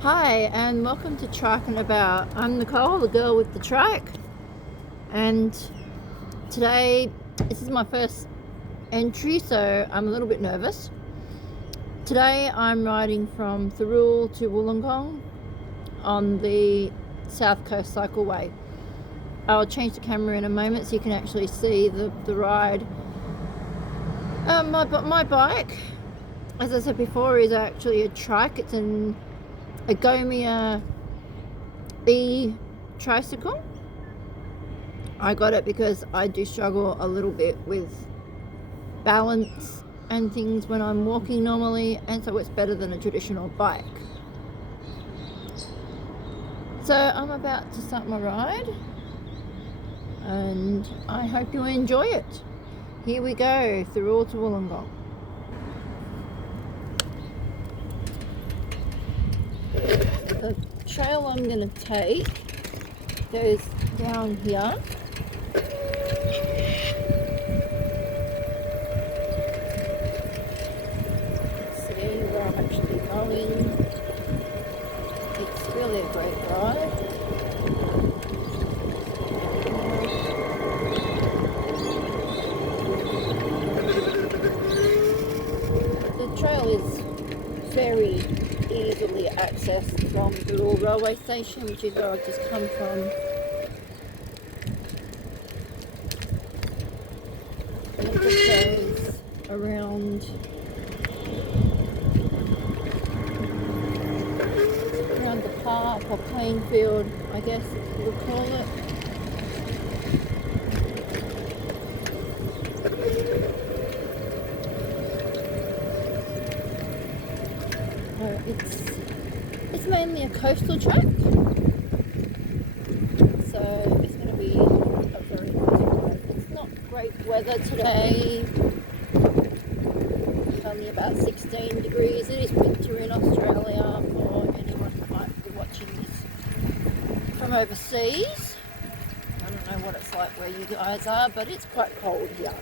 Hi, and welcome to Trikin About. I'm Nicole, the girl with the trike, and today this is my first entry, so I'm a little bit nervous. Today I'm riding from Thirroul to Wollongong on the South Coast Cycleway. I'll change the camera in a moment so you can actually see the ride. My bike, as I said before, is actually a trike. It's a Gomia tricycle. I got it because I do struggle a little bit with balance and things when I'm walking normally, and so it's better than a traditional bike. So I'm about to start my ride and I hope you enjoy it. Here we go, Thirroul to Wollongong. The trail I'm going to take goes down here. See where I'm actually going. It's really a great ride. The trail is very easily accessed from the Thirroul railway station, which is where I've just come from. And it just goes around the park or playing field, I guess you would call it. It's mainly a coastal track, so it's going to be a very nice ride. It's not great weather today. It's only about 16 degrees. It is winter in Australia for anyone who might be watching this from overseas. I don't know what it's like where you guys are, but it's quite cold here.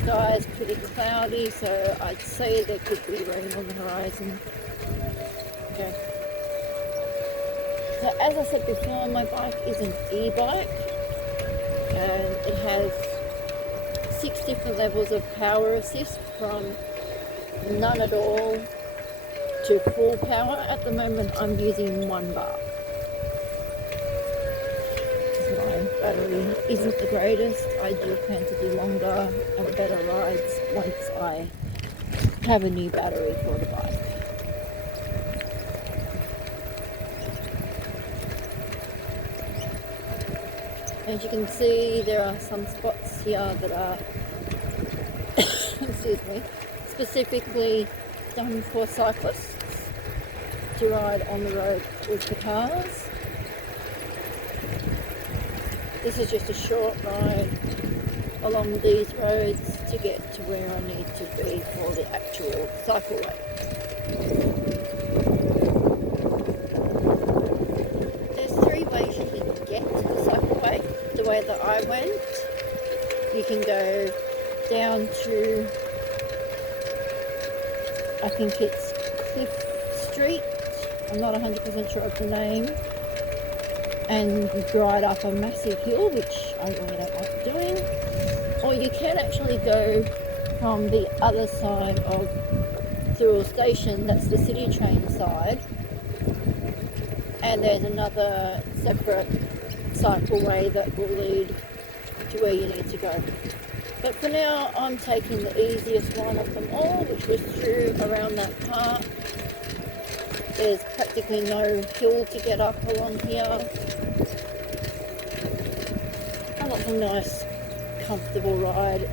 The sky is pretty cloudy, so I'd say there could be rain on the horizon. Okay. So as I said before, my bike is an e-bike and it has 6 different levels of power assist, from none at all to full power. At the moment I'm using 1 bar. My battery isn't the greatest. I do plan to do longer and better rides once I have a new battery for the bike. As you can see, there are some spots here that are excuse me, specifically done for cyclists to ride on the road with the cars. This is just a short ride along these roads to get to where I need to be for the actual cycleway. There's 3 ways you can get to the cycleway. The way that I went, you can go down to, I think it's Cliff Street, I'm not 100% sure of the name, and ride up a massive hill, which I really don't like doing. Or you can actually go from the other side of Thirroul station, that's the city train side, and there's another separate cycleway that will lead to where you need to go. But for now I'm taking the easiest one of them all, which was through around that park. There's practically no hill to get up along here. I want a nice, comfortable ride.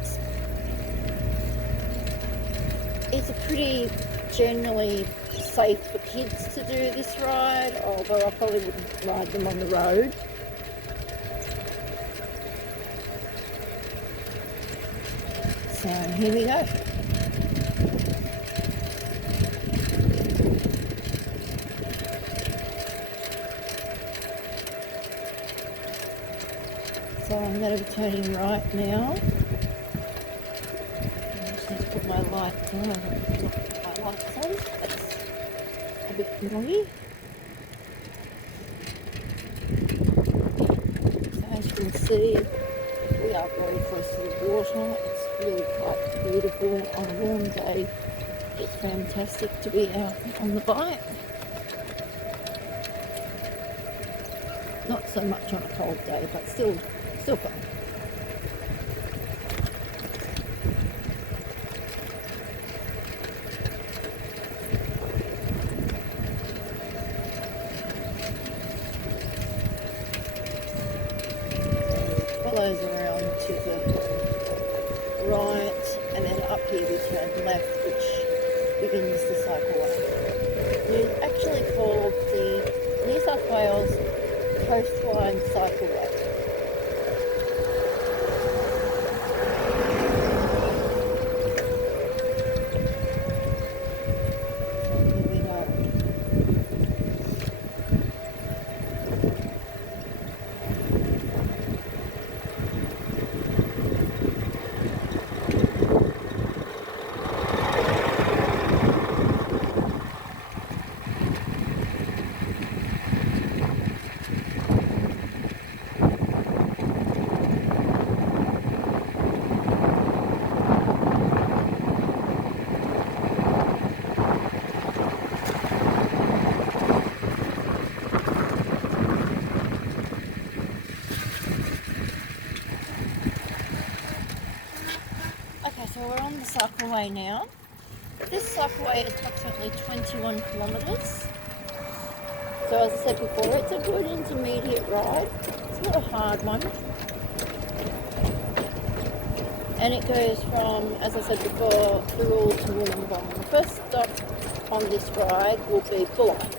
It's a pretty generally safe for kids to do this ride, although I probably wouldn't ride them on the road. So here we go. So I'm going to be turning right now. I just need to put my light, not my lights on. That's a bit naughty. So as you can see, we are very close to the water. It's really quite beautiful on a warm day. It's fantastic to be out on the bike. Not so much on a cold day, but still fun. Follows around to the right, and then up here we turn left, which begins the cycleway. It's actually called the New South Wales Coastline Cycleway. Here we go. Okay, so we're on the cycleway now. This cycleway is approximately 21 kilometres. So as I said before, it's a good intermediate ride. It's not a hard one. And it goes from, as I said before, Thirroul to Wollongong. The first stop on this ride will be Wollongong.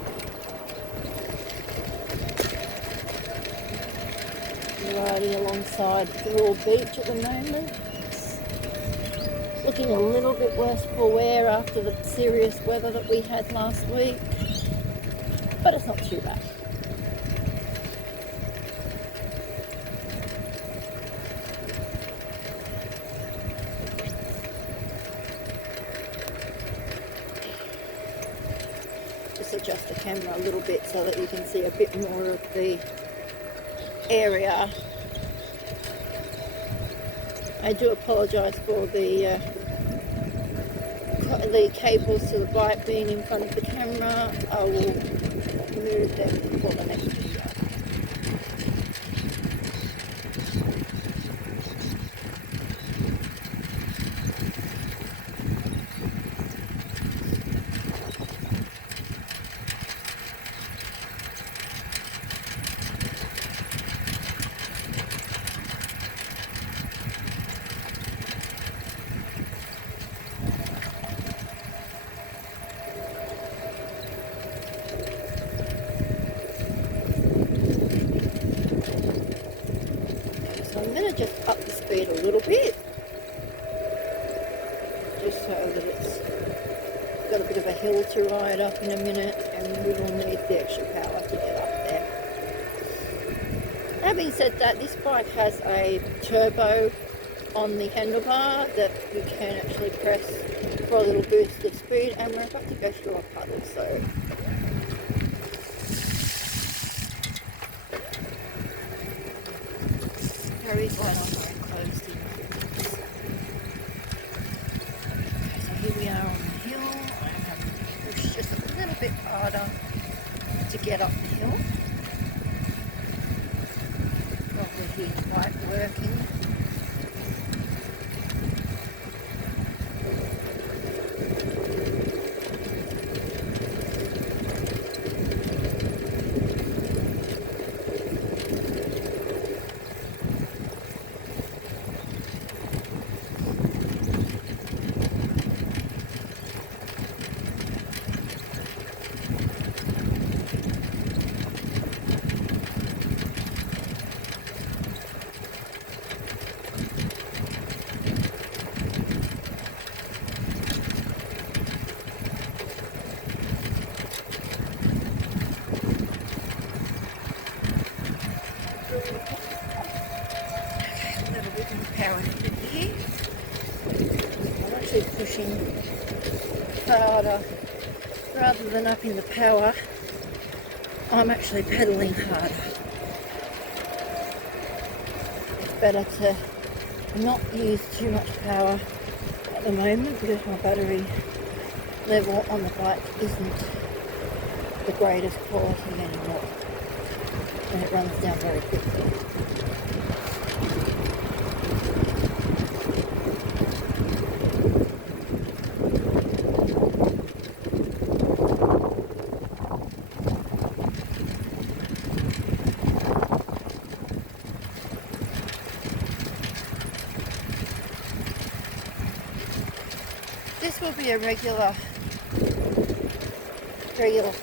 We're riding alongside Thirroul Beach at the moment. Looking a little bit worse for wear after the serious weather that we had last week, but it's not too bad. Just adjust the camera a little bit so that you can see a bit more of the area. I do apologise for the cables to the bike being in front of the camera. I will move them for the next video. I'm going to just up the speed a little bit, just so that it's got a bit of a hill to ride up in a minute, and we will need the extra power to get up there. Having said that, this bike has a turbo on the handlebar that you can actually press for a little boost of speed, and we're about to go through a puddle, so very glad I'm very close to it. So here we are on the hill. I'm having to push just a little bit harder to get up the hill. Probably hear the bike working. pushing harder rather than upping the power. I'm actually pedalling harder. It's better to not use too much power at the moment because my battery level on the bike isn't the greatest quality anymore, and it runs down very quickly. This will be a regular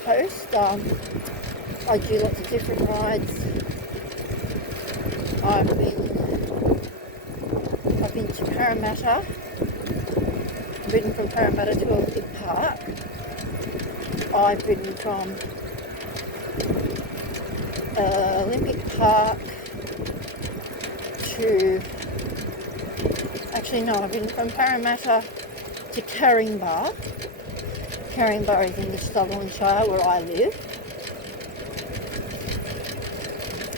post. I do lots of different rides. I've been to Parramatta. I've ridden from Parramatta to Olympic Park. I've ridden from Olympic Park to... Actually no, I've been from Parramatta to Caringbah. Caringbah is in the Sutherland Shire where I live.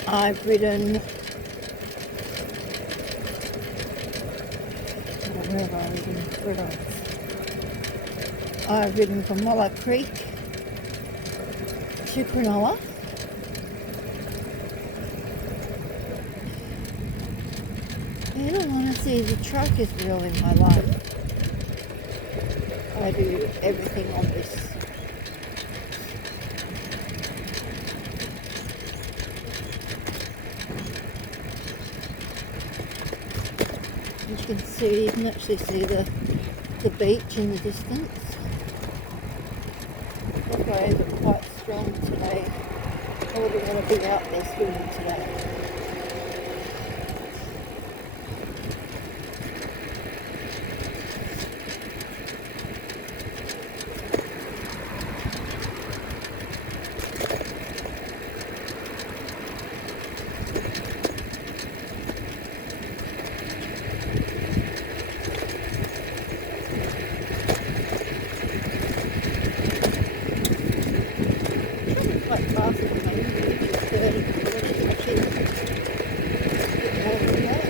I've ridden... Where have I ridden? Where else? I've ridden from Molla Creek to Cronulla. In all honesty, the truck is real in my life. I do everything on this. As you can see, you can actually see the beach in the distance. The waves are quite strong today. I wouldn't want to be out there swimming today. Quite fast at the moment, which is 30 kilometres, which is a bit more than that.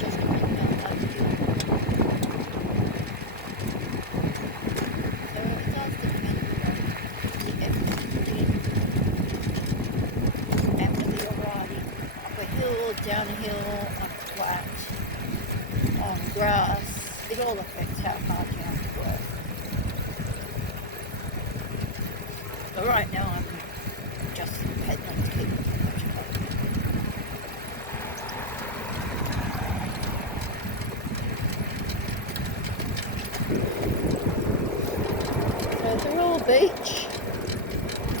Just coming down that hill. So it does depend on the effort you put in. And whether you're riding up a hill, down a hill, up flat, on grass, it all affects how hard you have to work. But right now I'm just pedaling to keep the temperature up. So Thirroul Beach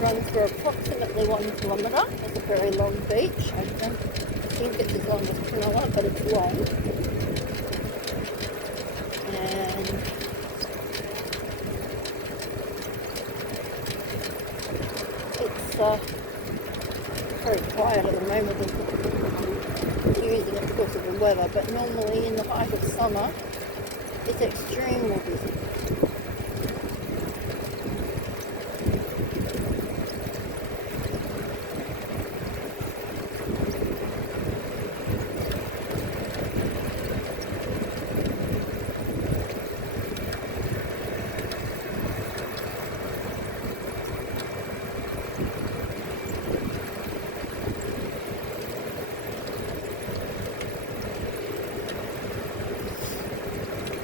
runs for approximately 1 kilometre. It's a very long beach. I don't think it's as long as Cronulla, but it's long. And it's very quiet at the moment. We're using it because of the weather, but normally in the height of summer it's extremely busy.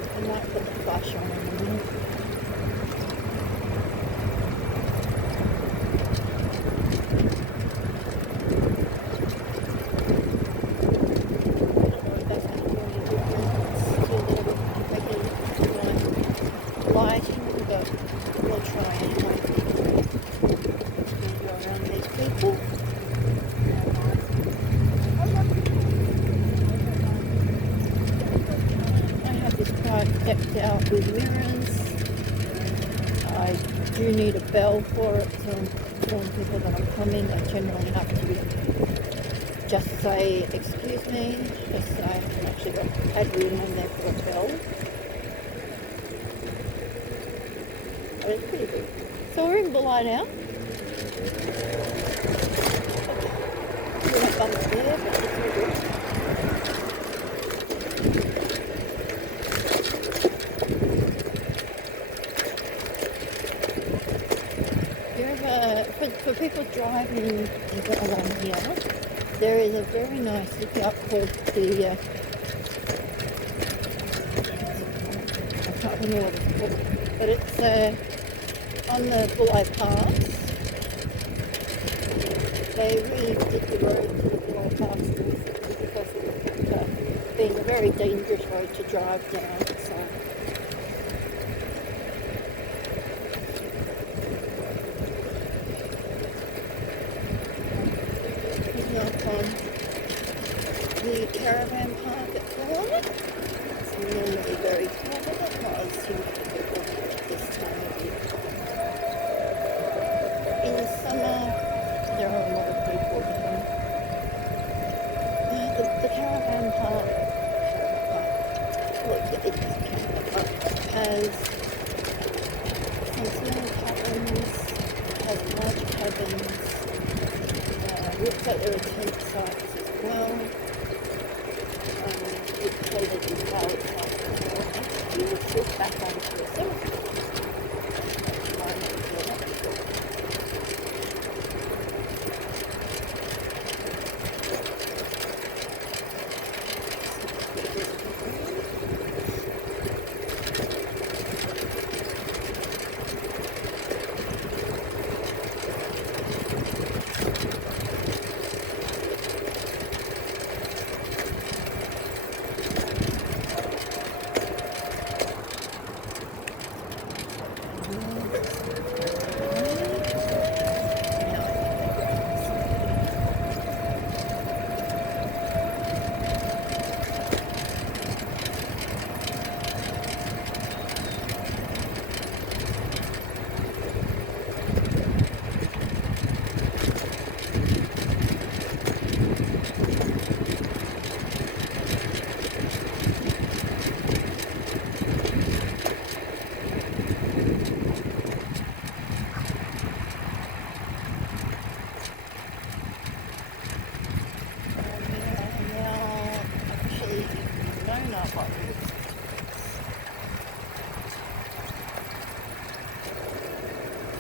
I might put the flash on in a minute. Lighting, but we'll try anyway. Just go around these people. I have this car decked out with mirrors. I do need a bell for it, so I'm warn people that I'm coming. I generally have to just say, excuse me, because I haven't actually had room on there for a bell. But it's pretty good. So we're in Bulli now. We're not bumps there, but it's all good. For people driving along here, there is a very nice lookout called the, I can't remember what it's called, but it's on the Bulli Pass. They redid the road to the Bulli Pass recently because of it being a very dangerous road to drive down, so. On the caravan park at Thirroul. It's normally very full, but not as soon as people this time of year. In the summer, there are a lot of people there. The caravan park, has some small cabins, has large cabins. Looks like there are tent sites as well. It's so that you go outside. You would sit back onto the cemetery.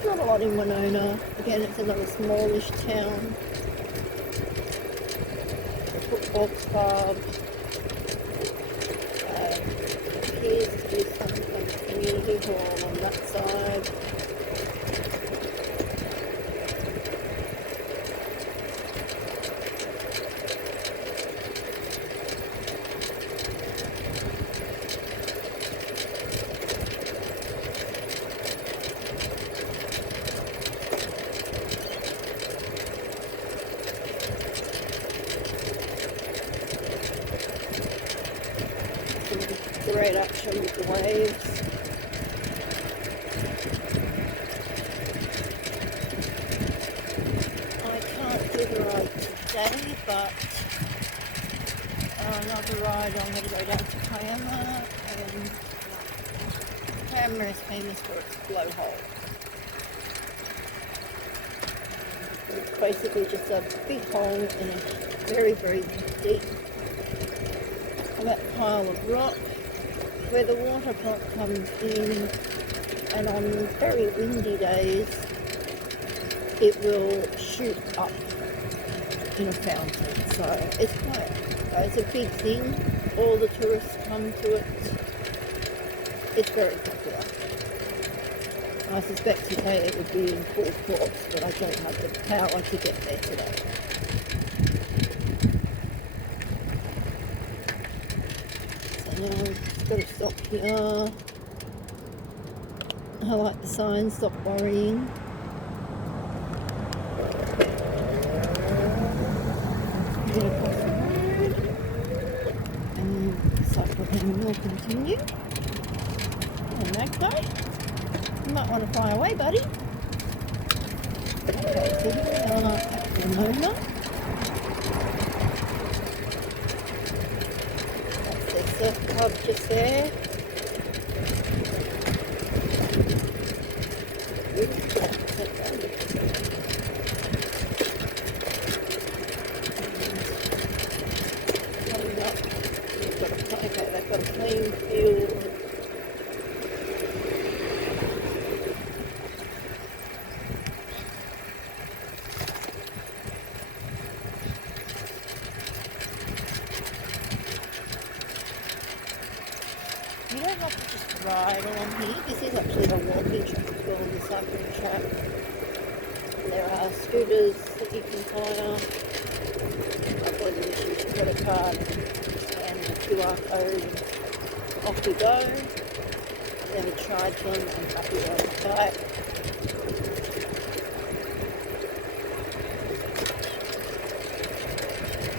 Not a lot in Winona. Again, it's another smallish town. The football club appears to be some kind of community hall on that side. Great action with the waves. I can't do the ride today, but another ride I'm going to go down to Kiama, and Kiama is famous for its blowhole. It's basically just a big hole in a very, very deep pile of rock, where the water comes in, and on very windy days it will shoot up in a fountain. So it's a big thing. All the tourists come to it. It's very popular. I suspect today it would be in full force, but I don't have the power to get there today. Now I've got to stop here. I like the sign, stop worrying. Get across the road, and cycling will continue. And that guy, you might want to fly away, buddy. Okay, so here we are at Ramona. That's the surf club just there. Coming up, okay, they've got a clean field. You don't have to just ride along here. This is actually a walking track as well, the cycling track. There are scooters that you can hire. I believe you issue your credit card and the QR code and off you go. I've never tried them, I'm happy on the bike.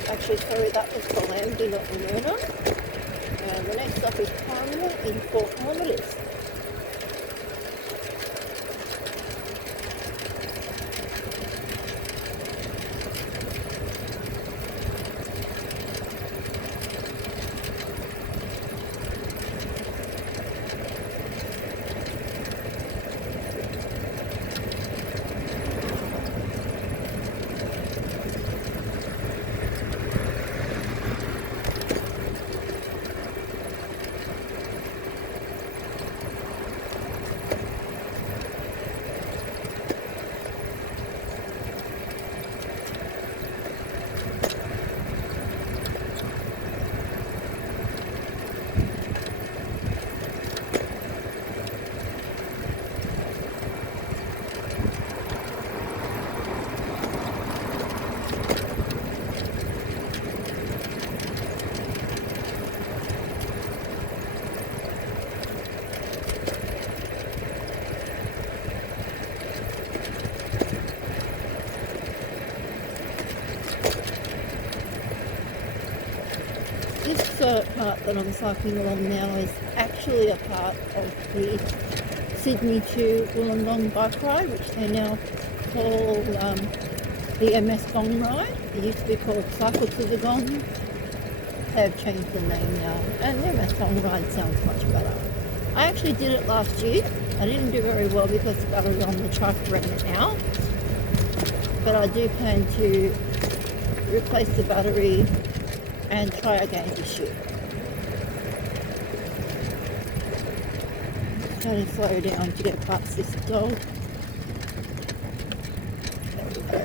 Actually, sorry, that was the Lambie, not Ramona. The next stop is Parliament in 4 kilometres. This part that I'm cycling along now is actually a part of the Sydney to Wollongong bike ride, which they now call the MS Gong ride. It used to be called Cycle to the Gong. They have changed the name now, and the MS Gong ride sounds much better. I actually did it last year. I didn't do very well because the battery on the truck ran out, but I do plan to replace the battery and try again this year. Trying to slow down to get past this dog. There we go.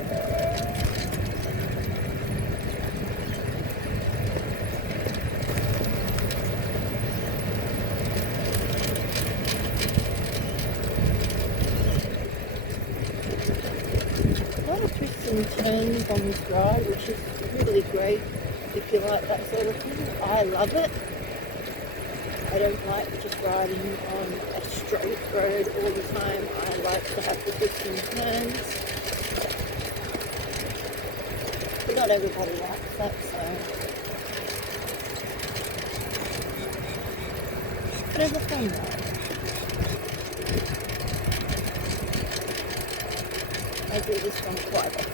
A lot of twists and turns on this ride, which is really great if you like that sort of thing. I love it. I don't like just riding on a straight road all the time. I like to have the twists and turns. But not everybody likes that, so. But it's a fun ride. I do this one quite often.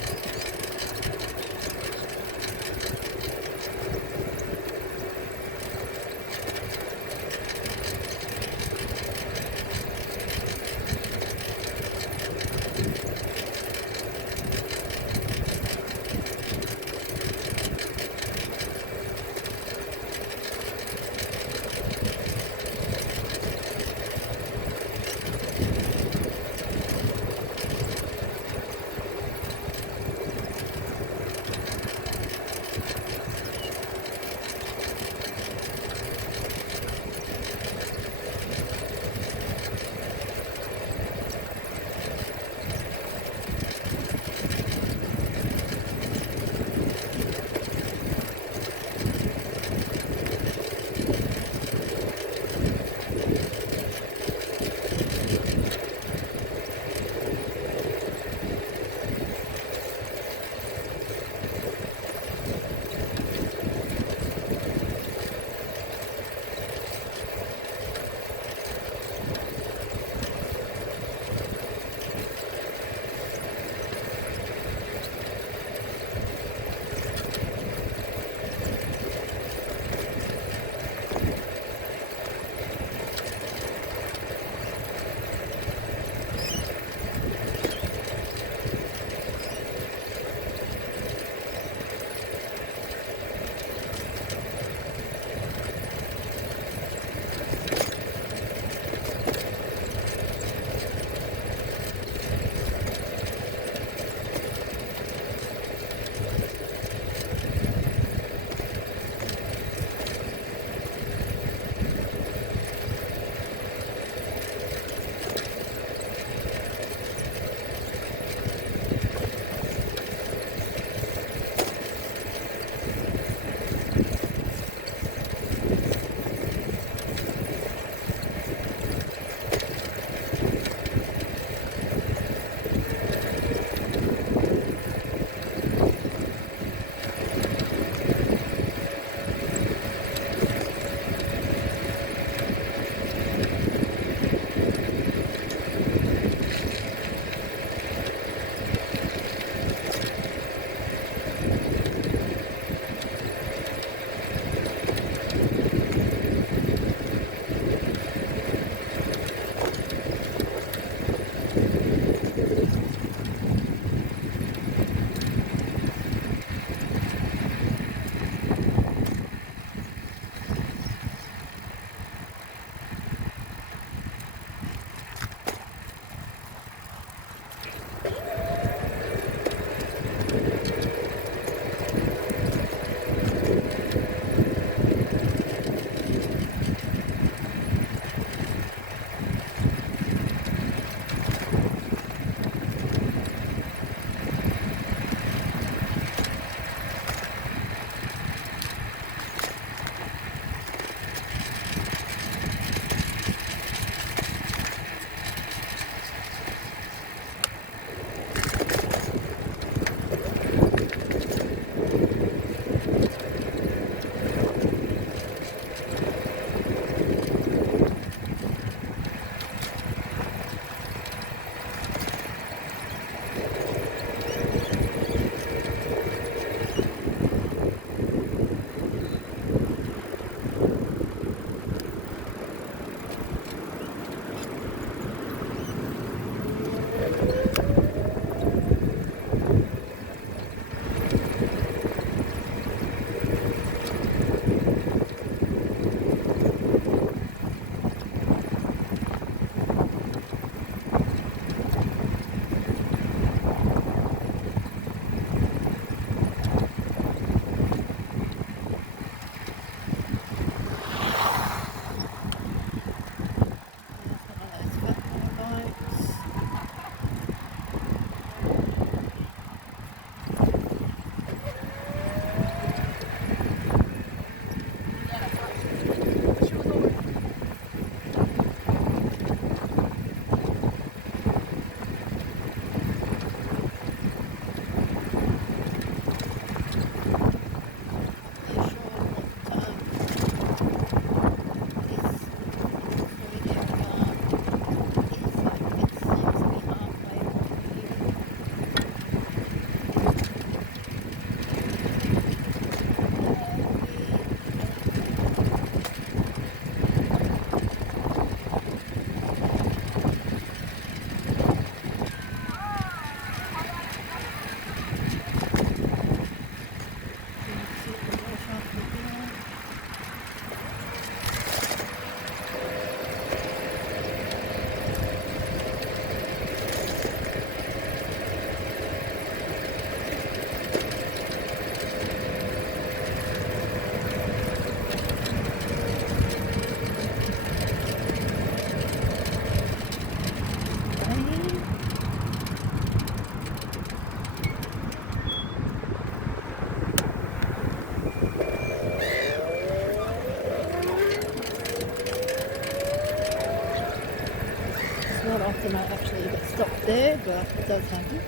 there, but it does happen.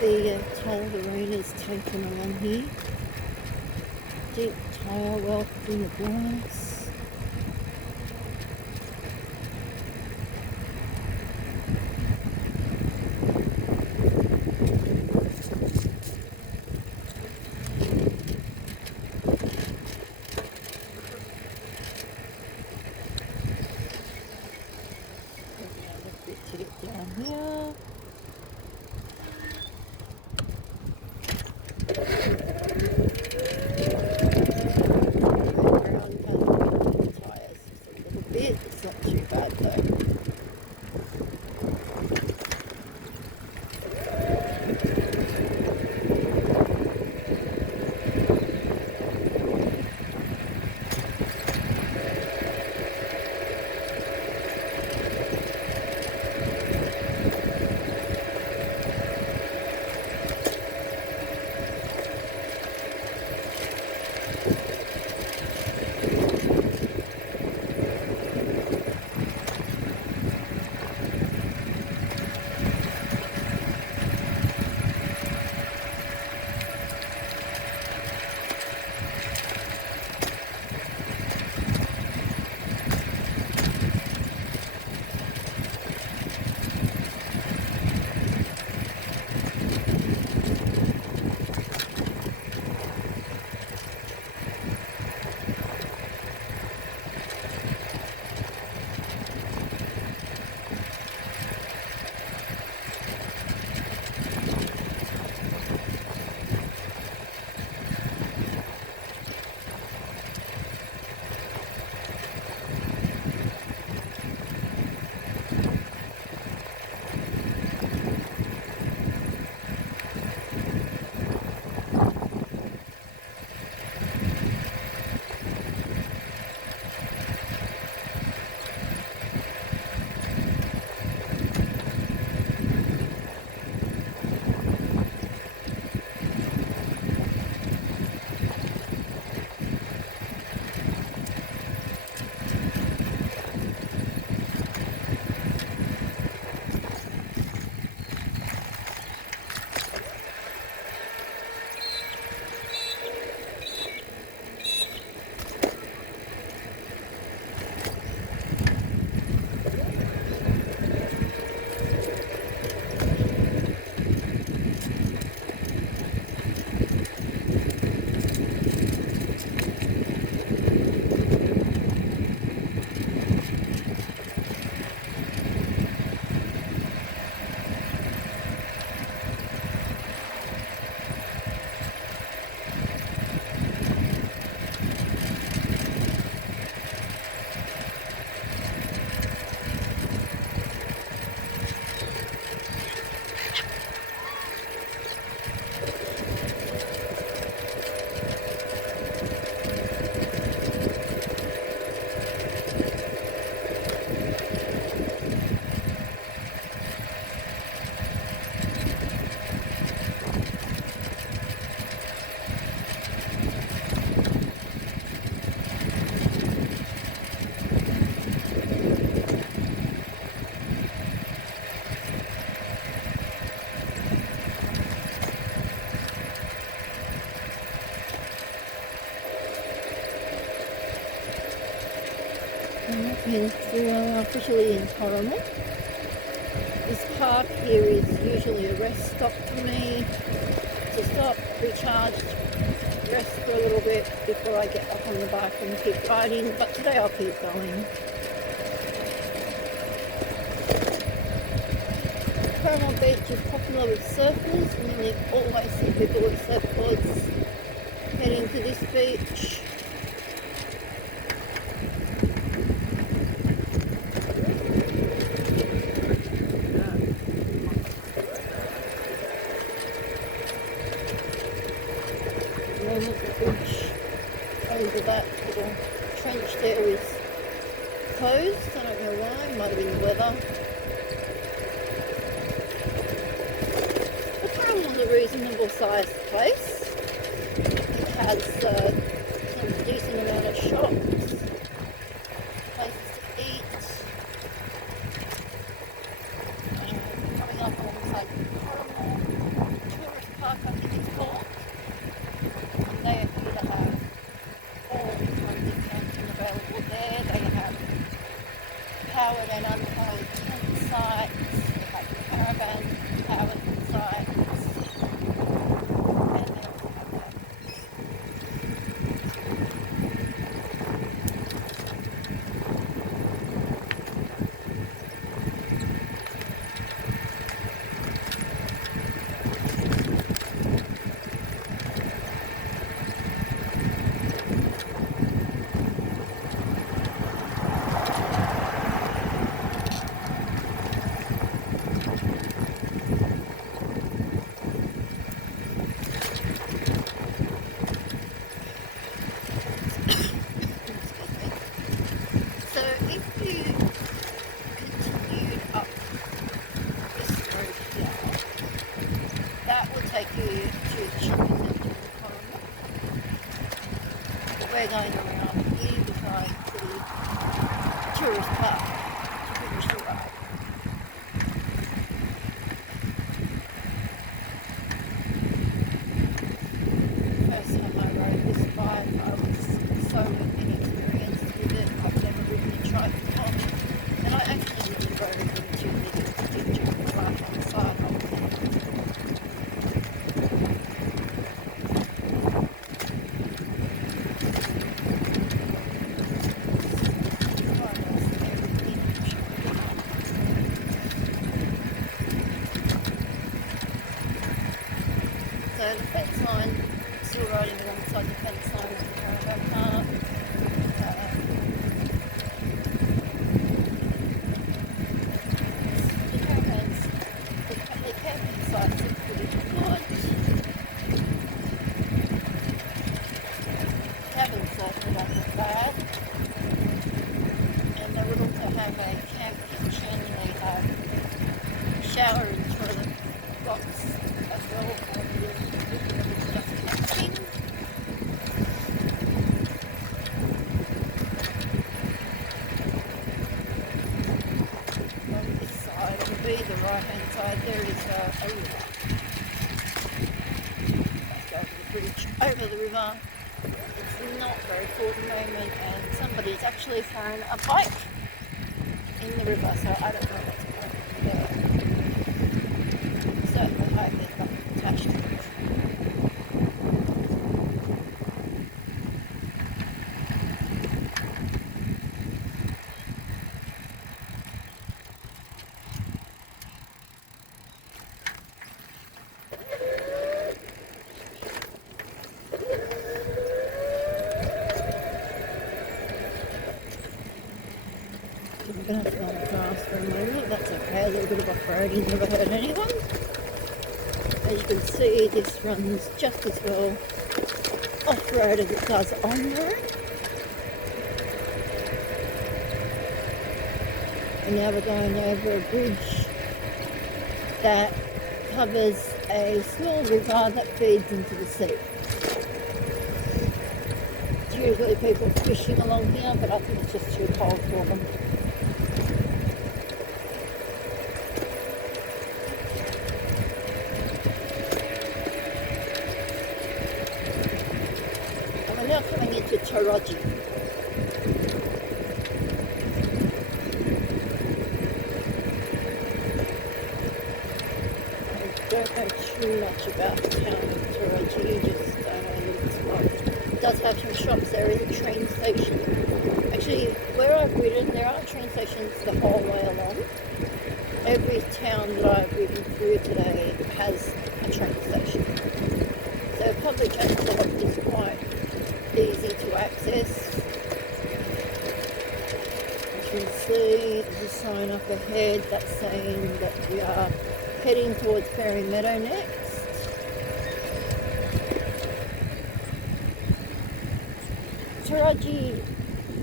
The toll arena's taken along here. Deep tyre welt in the grass. Down here. Tyres just a little bit. It's not too bad though. And we are officially in Thirroul. This park here is usually a rest stop for me to stop, recharge, rest for a little bit before I get up on the bike and keep riding, but today I'll keep going. Thirroul Beach is popular with surfers, and you always see people with surfboards heading to this beach. Over that little trench there is closed. I don't know why, might have been the weather. But Thirroul was a reasonable sized place. has some decent amount of shops, places to eat. Coming up alongside Thirroul Tourist Park, I think it's called. And they appear to have all kinds of camping available there. They have powered and unpowered campsites, they have caravan powered sites, and they also have that. So if you continued up this road here, that will take you to the shopping centre in Wollongong. We're going around either side to the tourist park to finish the ride. First time I rode this bike, I was so inexperienced with it. I've never ridden a trike before, and I actually really rode into the ditch on the right hand side of it. So the fence line, still riding alongside the fence line of the caravan park. The caravans, the camping sites are pretty good. Cabins certainly not that bad. And they would also have a camp kitchen, they have shower and toilet blocks as well for just camping. On this side, on the right hand side, there is a river. Let's go over the bridge over the river. It's not very full at the moment, and somebody's actually thrown a bike in the river, so I don't know what's going on there. Certainly hope there's nothing attached to it. I'm going to have to go on the grass for a moment, that's okay, a little bit of off-roading never hurt anyone. As you can see, this runs just as well off-road as it does on-road. And now we're going over a bridge that covers a small river that feeds into the sea. There's usually people fishing along here, but I think it's just too cold for them. And we're now coming into Thirroul. I don't know too much about the town of Thirroul, just know a little bit. It does have some shops. There is a train station. Actually, where I've ridden, there are train stations the whole way along. Every town that I've ridden through today has a train station. So public transport is quite easy to access. As you can see, there's a sign up ahead that's saying that we are heading towards Fairy Meadow next. Thirroul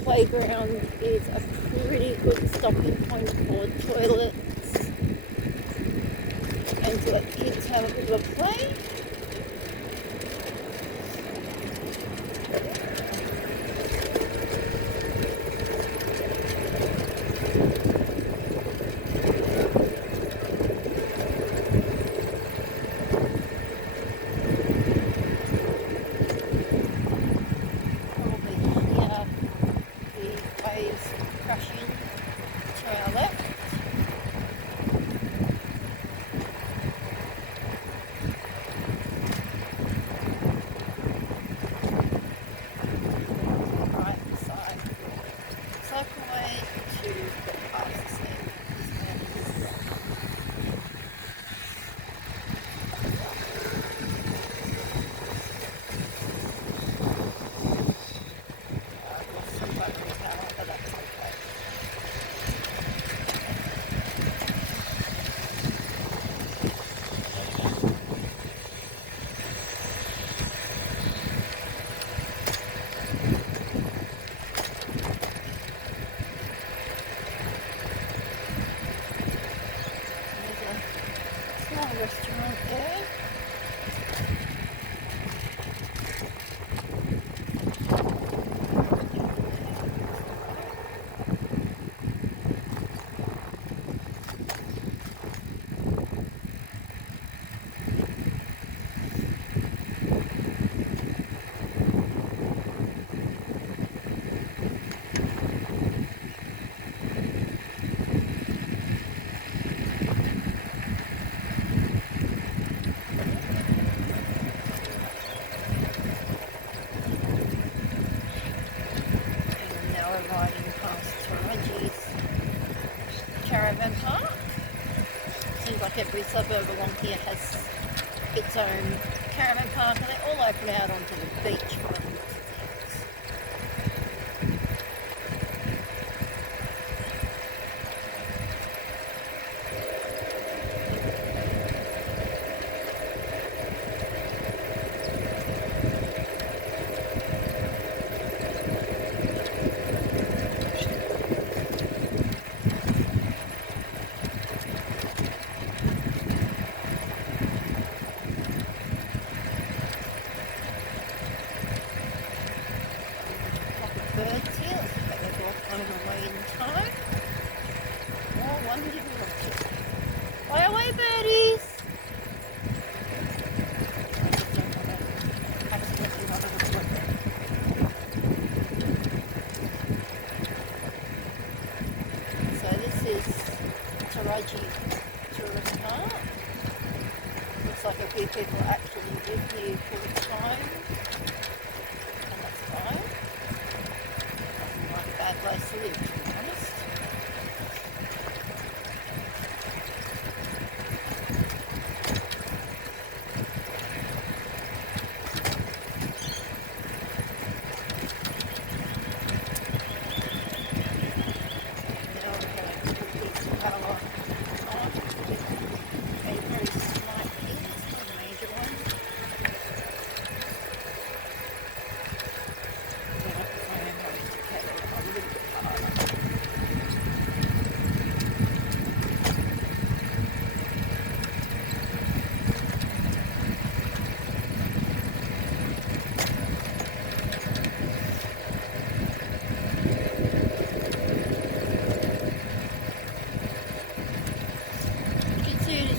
playground is a pretty good stopping point for toilets and to let kids have a bit of a play. crash in to our left. Right side. Cycleway to get past the snake. Restaurant there. Riding past Thirroul's caravan park. Seems like every suburb along here has its own caravan park, and they all open out onto the beach by the looks of things. Birds here, let's hope they're all flown away in time. Oh, one didn't watch it. Fly away, birdies! I just don't want to accidentally run over the wood. So this is Thirroul Tourist Park. Looks like a few people actually live here full time, and that's fine. Bad place to live, to be honest. Now we're going to put this power on. A very slight hill, it's not a major one.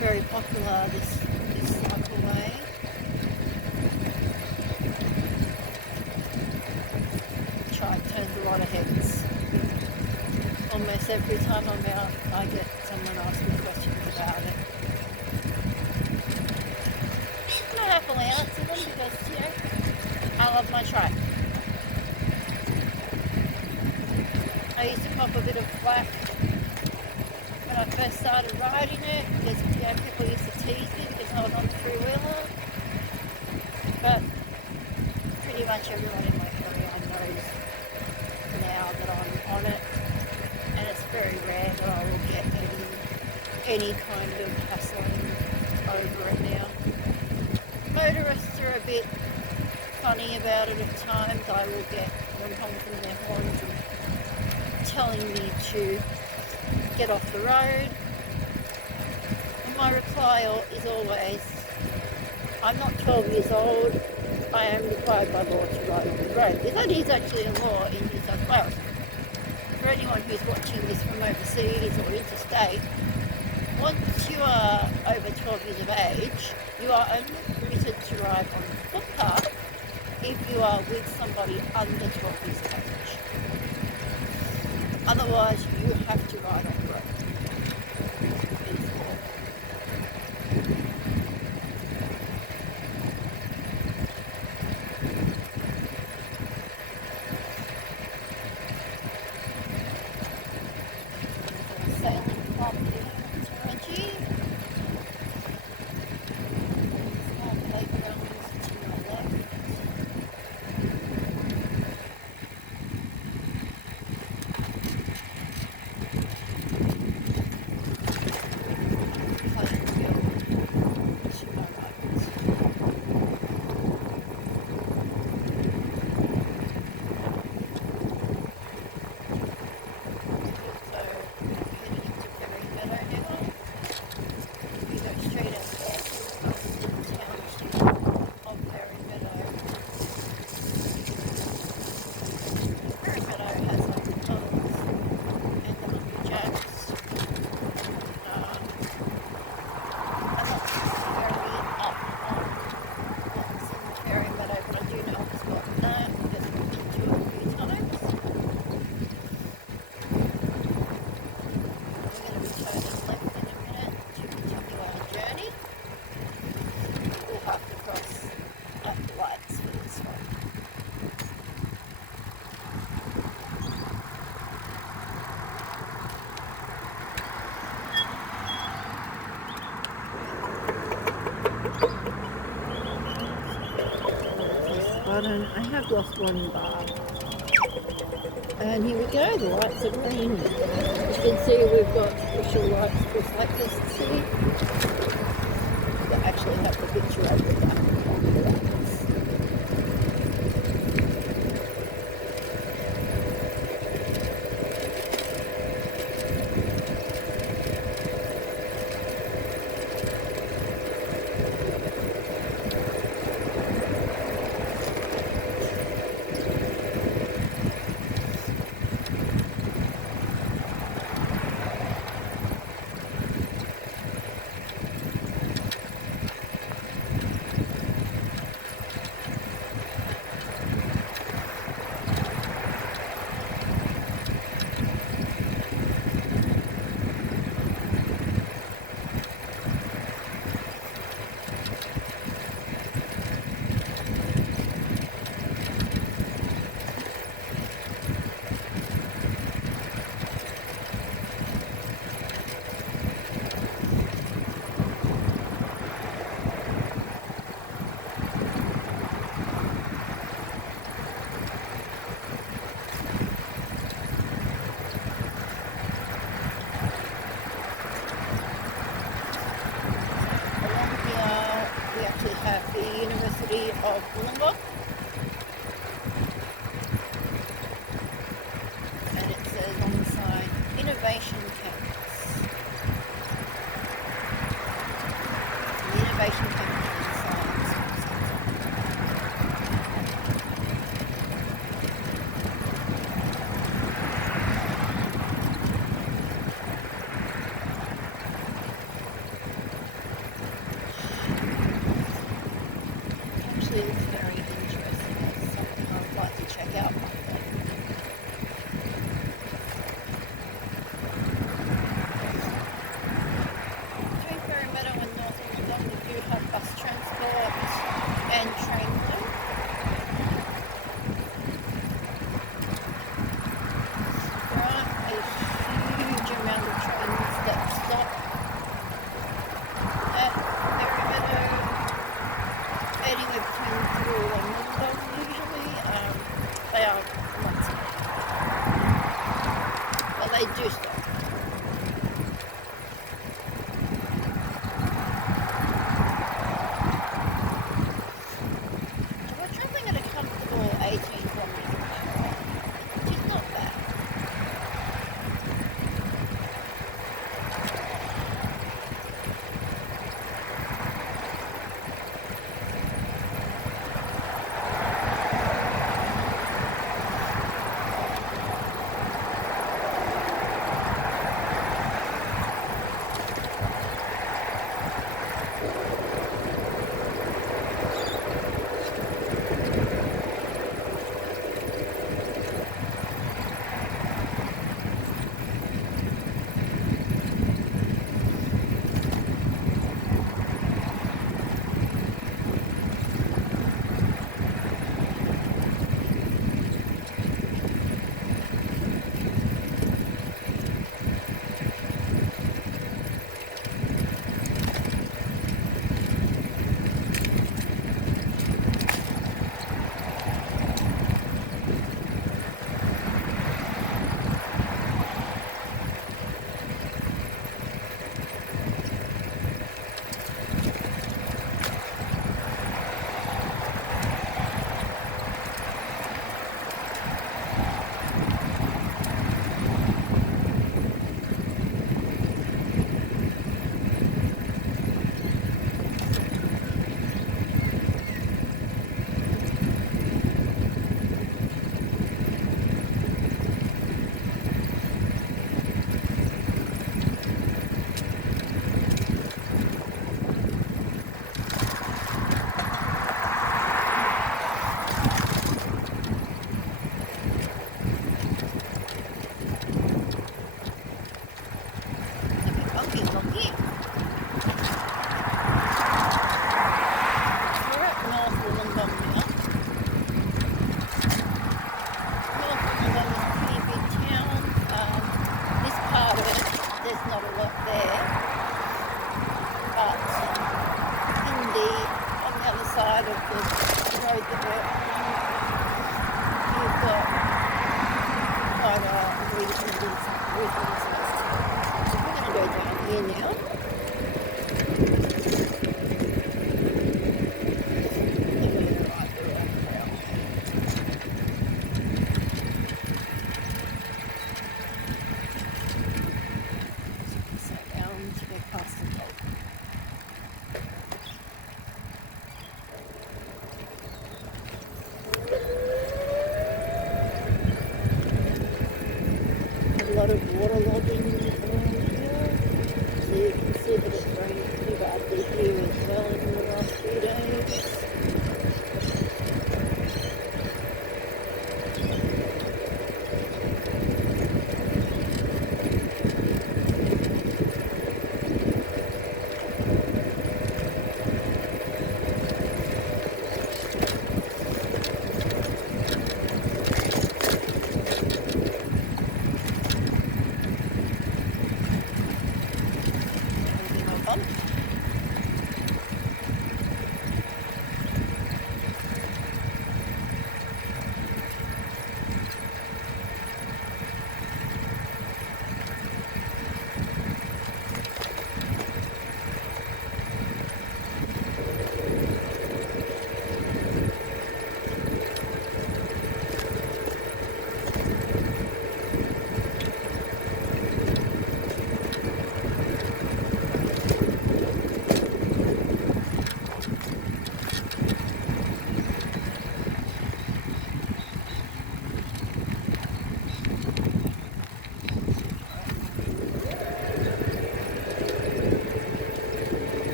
Very popular, this cycleway. Trike turns a lot of heads. Almost every time I'm out, I get someone asking questions about it. And I happily answer them because, you know, I love my trike. I used to cop a bit of flack when I first started riding it, because people used to tease me because I was on the three-wheeler. But pretty much everyone in my area knows now that I'm on it, and it's very rare that I will get any kind of hassling over it now. Motorists are a bit funny about it at times. I will get them honking their horns and telling me to get off the road, and my reply is always, I'm not 12 years old, I am required by law to ride on the road. That is actually a law in New South Wales. For anyone who's watching this from overseas or interstate, once you are over 12 years of age, you are only permitted to ride on the footpath if you are with somebody under 12 years of age. Otherwise, you have to ride on the road. Sailing club here in Tarangi. Small playgrounds to your left. Playing field to my right. So heading into Berry Meadow now. You go straight out there to the township of Berry Meadow. Berry Meadow has ponds and the Hungry Jacks. I'm not very up on what's in Berry Meadow, but I do know it's got that because we've been to it a few times. We're going to be turning left in a minute to continue our journey. We'll have to cross at the lights for this one. Press the button. I have lost one bar. And here we go, the lights are green. As you can see, we've got special lights just like this, see? That actually have the picture over the back of the lights. Have the University of Wollongong, and it says on the sign Innovation Campus. The Innovation Campus in Science Actually, it's very interesting. It's something I would like to check out one day. Between Berry Meadow and North Wollongong, we do have bus transport and train line. There aren't a huge amount of trains that stop at Berry Meadow, anywhere between Thirroul and Wollongong usually. They are not many, but they do stop. We're travelling at a comfortable 18 kilometres an hour, which is not bad. everything's messed up. So we're going to go down here now. A lot of water logging around here. So you can see that it's raining pretty badly here as well in the last few days.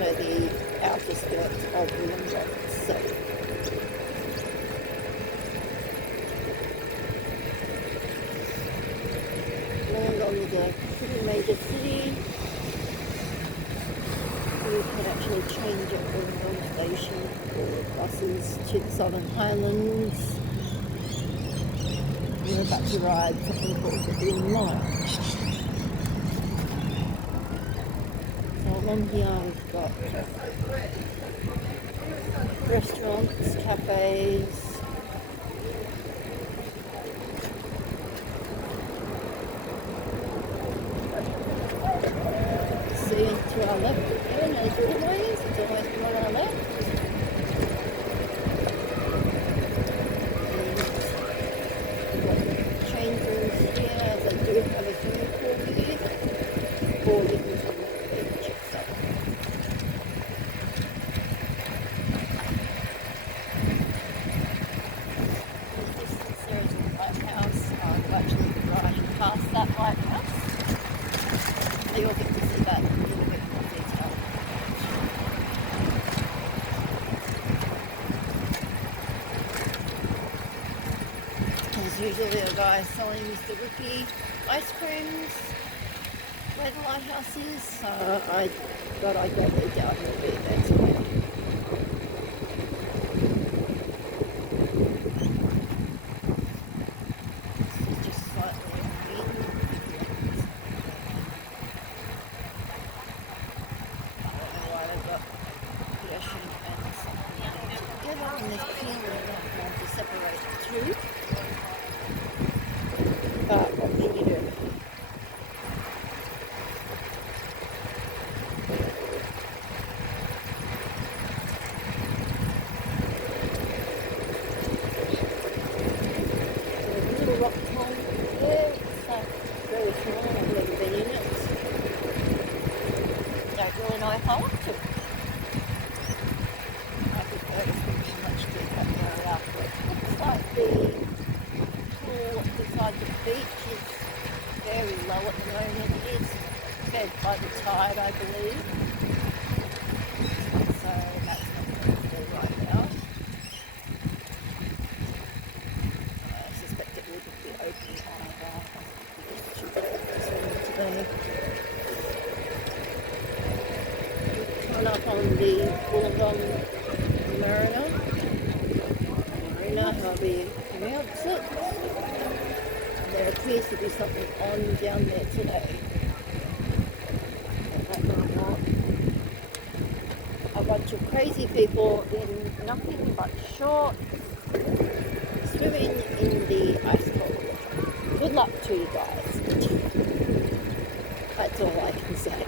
The outer skirts of Wollongong itself. Wollongong is a pretty major city. You can actually change at Wollongong station for buses to the Southern Highlands. We're about to ride something called the Green Line. Along here we've got restaurants, cafes, see to our left again as always, it's always been on our left. And we've got change rooms here, as I do have a swimming pool here, or you can come and check stuff. Past that lighthouse, so you'll get to see that in a little bit more detail. There's usually a guy selling Mr. Ricky ice creams where the lighthouse is, so I thought I'd go there down a little bit there today. But what can you do? There's a little rock pond there. It's very small. I've never been in it. Don't really know if I want to. I prefer to swim much deeper area. It looks like the pool beside the beach is very low at the moment. It is fed by the tide, I believe. So that's not going to do right now. I suspect it will be open from Marina, however you pronounce it. There appears to be something on down there today. I don't know what. A bunch of crazy people in nothing but shorts, swimming in the ice cold water. Good luck to you guys. That's all I can say.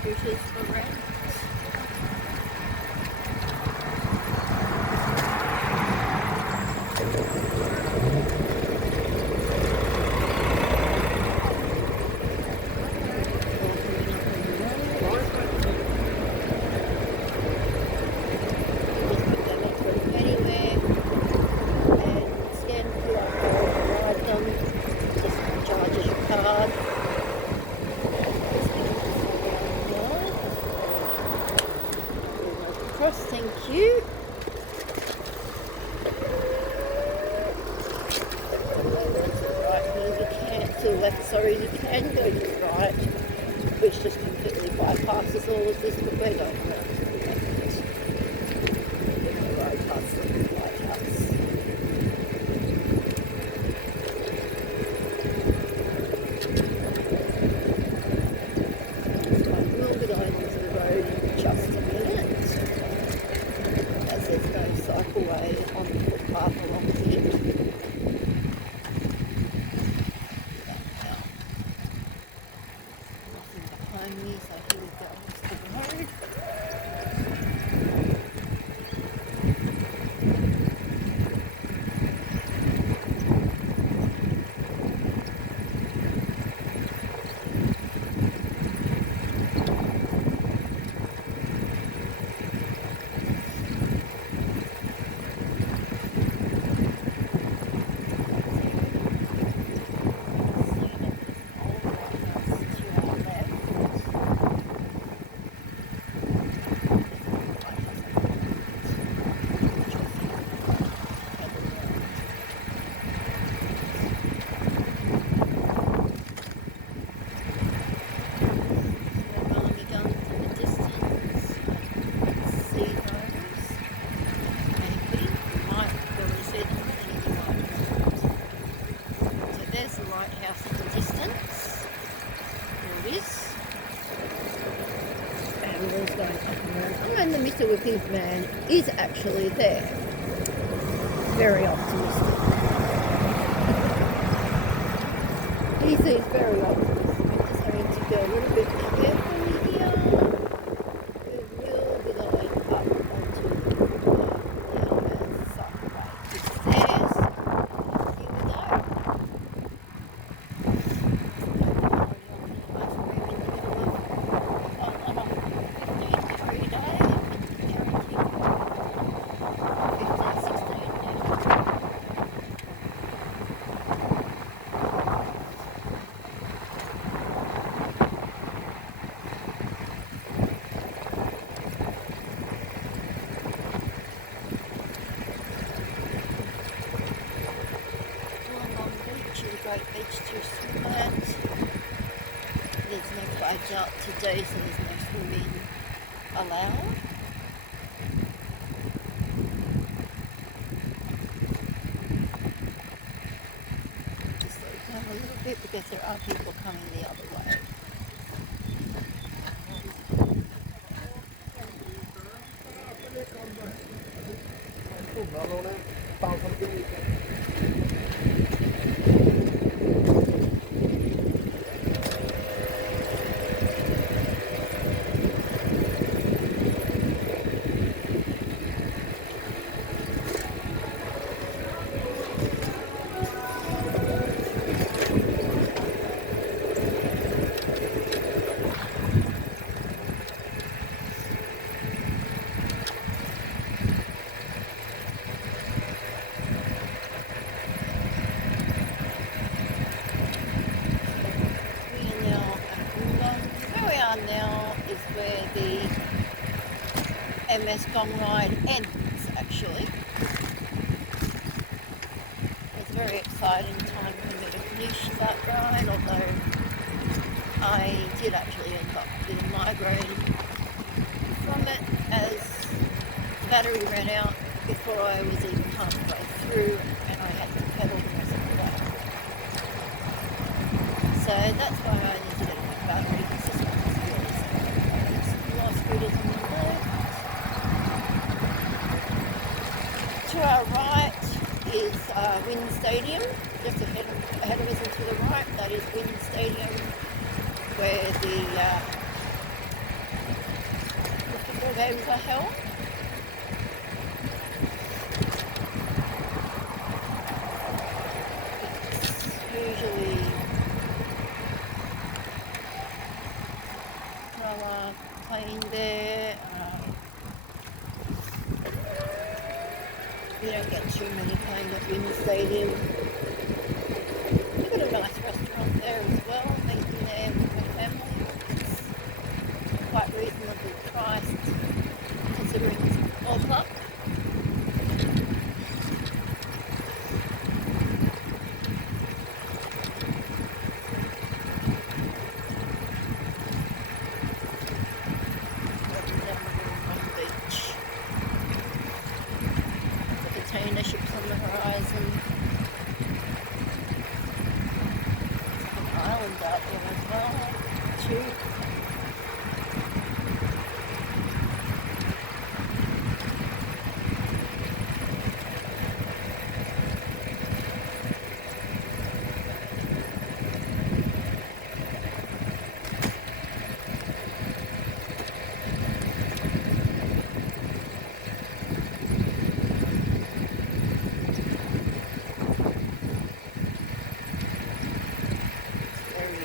Scooters for rent. Thank you. Right here, you can't to the left, sorry, you can go to the right, which just completely bypasses all of this, but we're going around to the left. Right past the lighthouse. So I will be going onto the road in just a minute. There's no cycleway on the footpath along here. Nothing behind me, so here we go onto the road. And the Mr. with his man is actually there. Very optimistic. He seems very optimistic. I'm just having to go a little bit carefully here. We will be going up onto the other side. It's there. Here we go. Great beach to swim at. There's no flags out today, so there's no swimming allowed. Just slow down a little bit because there are people coming the other way. MS Gong ride ends, actually. It's a very exciting time for me to finish that ride, although I did actually end up with a migraine from it as the battery ran out before I was even halfway through and I had to pedal the rest of the way. So that's why I need to get a new battery, because this one is really slow. It's a lot scooters on the left. To our right is Wind Stadium, just ahead of us and to the right. That is Wind Stadium, where the football games are held. It's usually playing there. You don't get too many playing at Wind Stadium. We've got a nice restaurant there as well, eating there with my family. It's quite reasonably priced considering it's a football club. Container ships on the horizon. There's an island out there as well, too.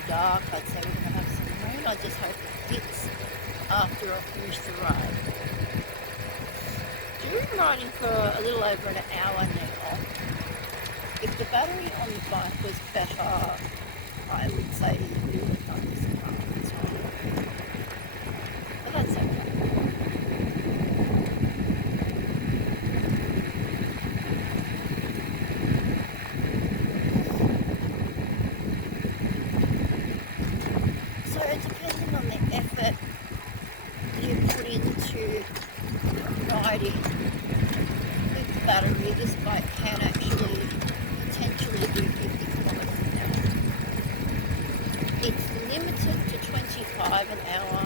Dark. I'd say we're going to have some rain. I just hope it hits after I finish the ride. During riding for a little over an hour now, if the battery on the bike was better, I would say you would have done this car. But that's okay. Depending on the effort you put into riding with the battery, this bike can actually potentially do 50 kilometers an hour. It's limited to 25 an hour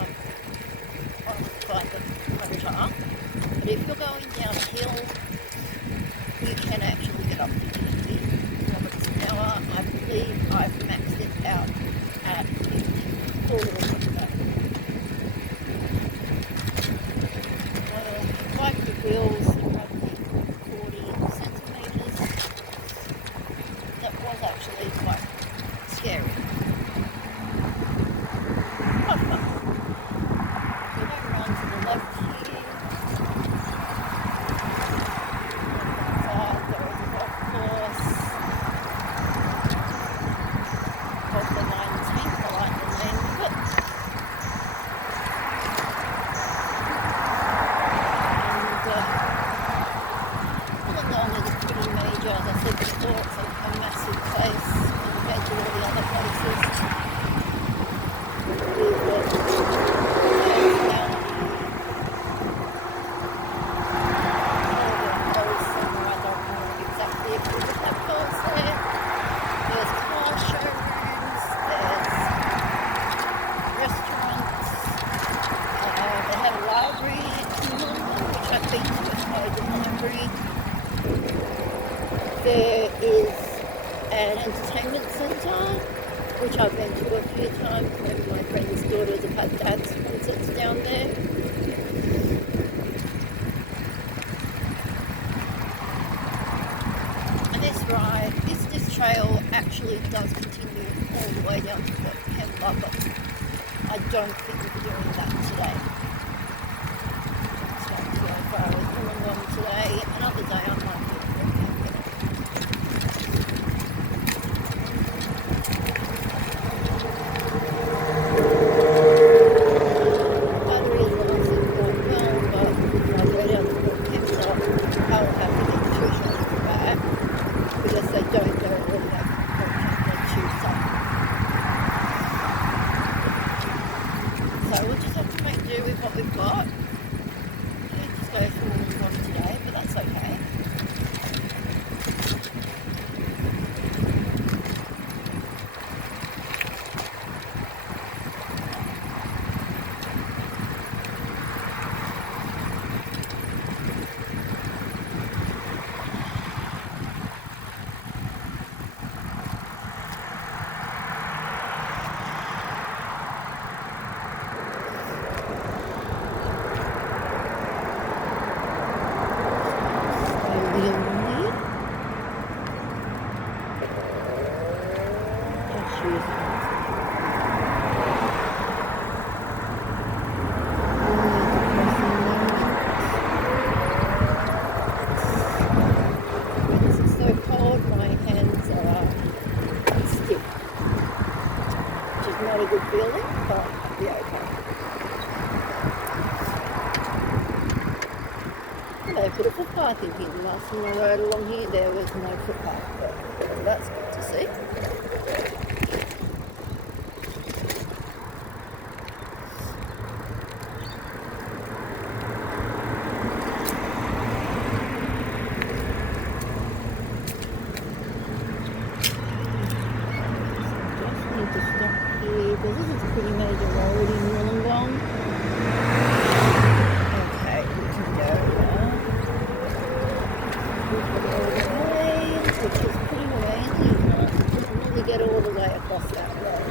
by the motor, but if you're going downhill, you can actually get up to 50 kilometers an hour. I believe I've maxed it out at 50. Like the wheels are roughly 40 centimetres. That was actually quite scary. Quite fun. We're going to run to the left here. Inside there is a golf course. Golf the 19th, I like the name of it. Wollongong is a pretty major, as I said before, it's a massive place compared to all the other places. We've got polls somewhere, I don't know exactly if we would have polls there. There's car showrooms, there's restaurants, they have a library in Wollongong, which I've been to by the library. There is an entertainment centre, which I've been to a few times when my friends' daughters have had dance concerts down there. And this trail actually does continue all the way down to Camp Bubba. I don't think we'll be doing that today. It's not too far as Wollongong today. Another day I might do it. Battery is lasting quite well, but I They put a footpath in here. The last time I rode along here, there was no footpath, but that's good to see. Just need to stop here because this is a pretty major road in Wollongong. Okay, we can go now. We've got all the way, which is putting away in these ones. It doesn't really get all the way across that road.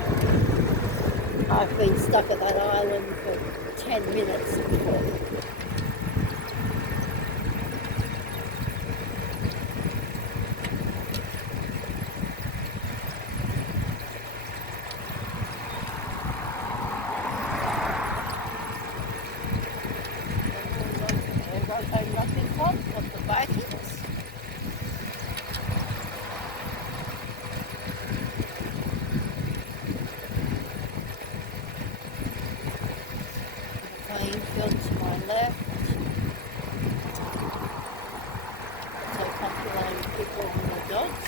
I've been stuck at that island for 10 minutes before. Nothing hot of the Vikings. Playing field to my left. So popular people and the dogs.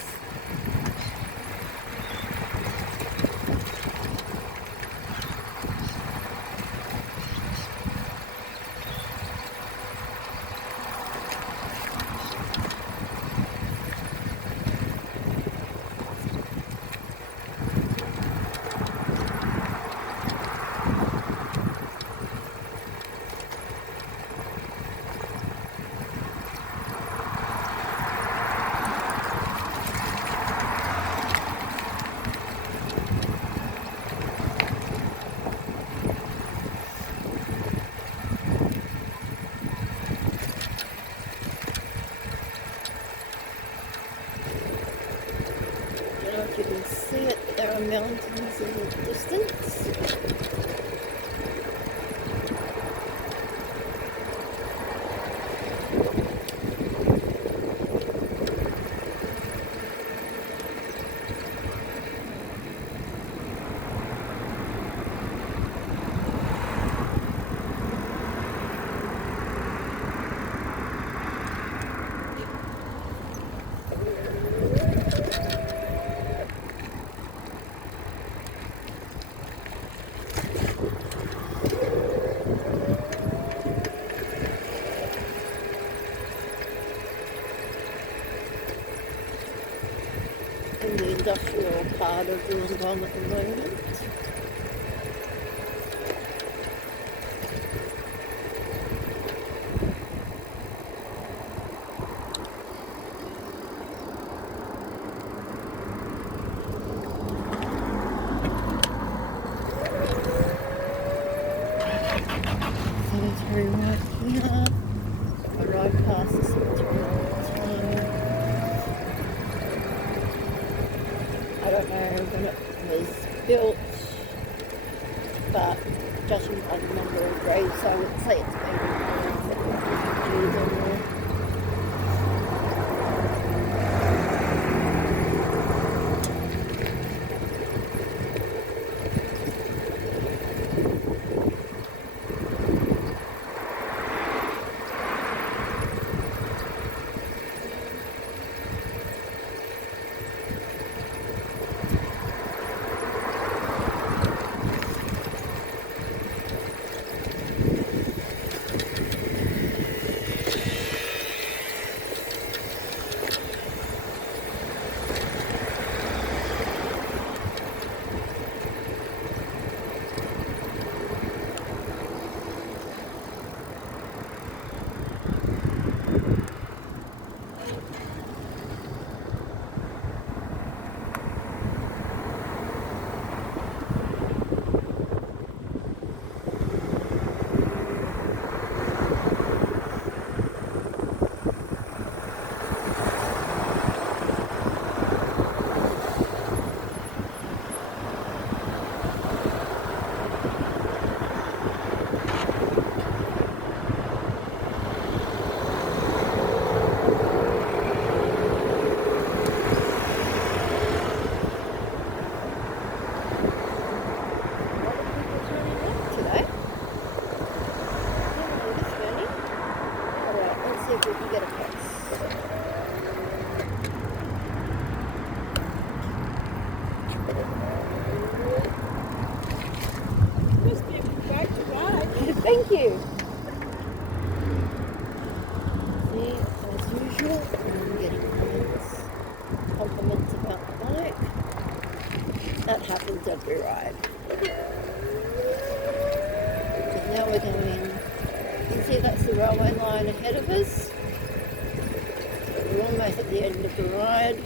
You can see it, there are mountains in the distance. In the industrial part of Wollongong at the moment. Cemetery right here. I ride past the cemetery all the time. I don't know when it was built, but judging by the number of graves, I would say it's been around 50 years or more. see if we can get across. Must be a great ride. Thank you. See, as usual, I'm getting compliments about the bike. That happens every ride. So now we're going, you can see that's the railway line ahead of us. We're almost at the end of the ride.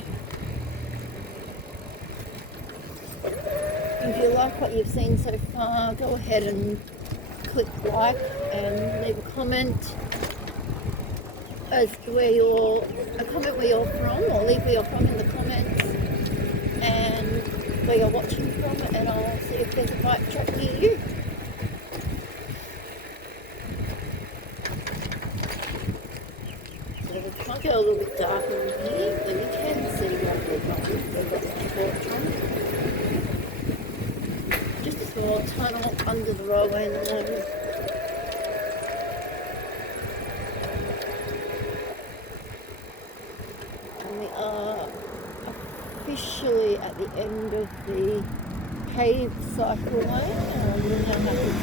If you like what you've seen so far, go ahead and click like and leave a comment as to a comment where you're from, or leave where you're from in the comments and where you're watching from, and I'll see if there's a bike track near you. So it might get a little bit darker in here, but you can see what we've got the torch on. Just a small tunnel under the railway line. And we are officially at the end of the paved cycle lane. We're now happy.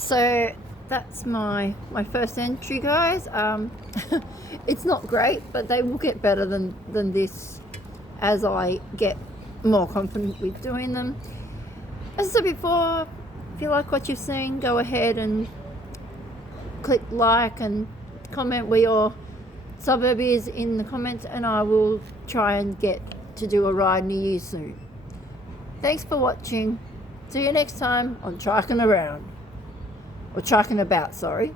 So that's my first entry, guys. It's not great, but they will get better than this as I get more confident with doing them. As I said before, if you like what you've seen, go ahead and click like and comment where your suburb is in the comments, and I will try and get to do a ride near you soon. Thanks for watching. See you next time on Trikin Around. Or Trikin About, sorry.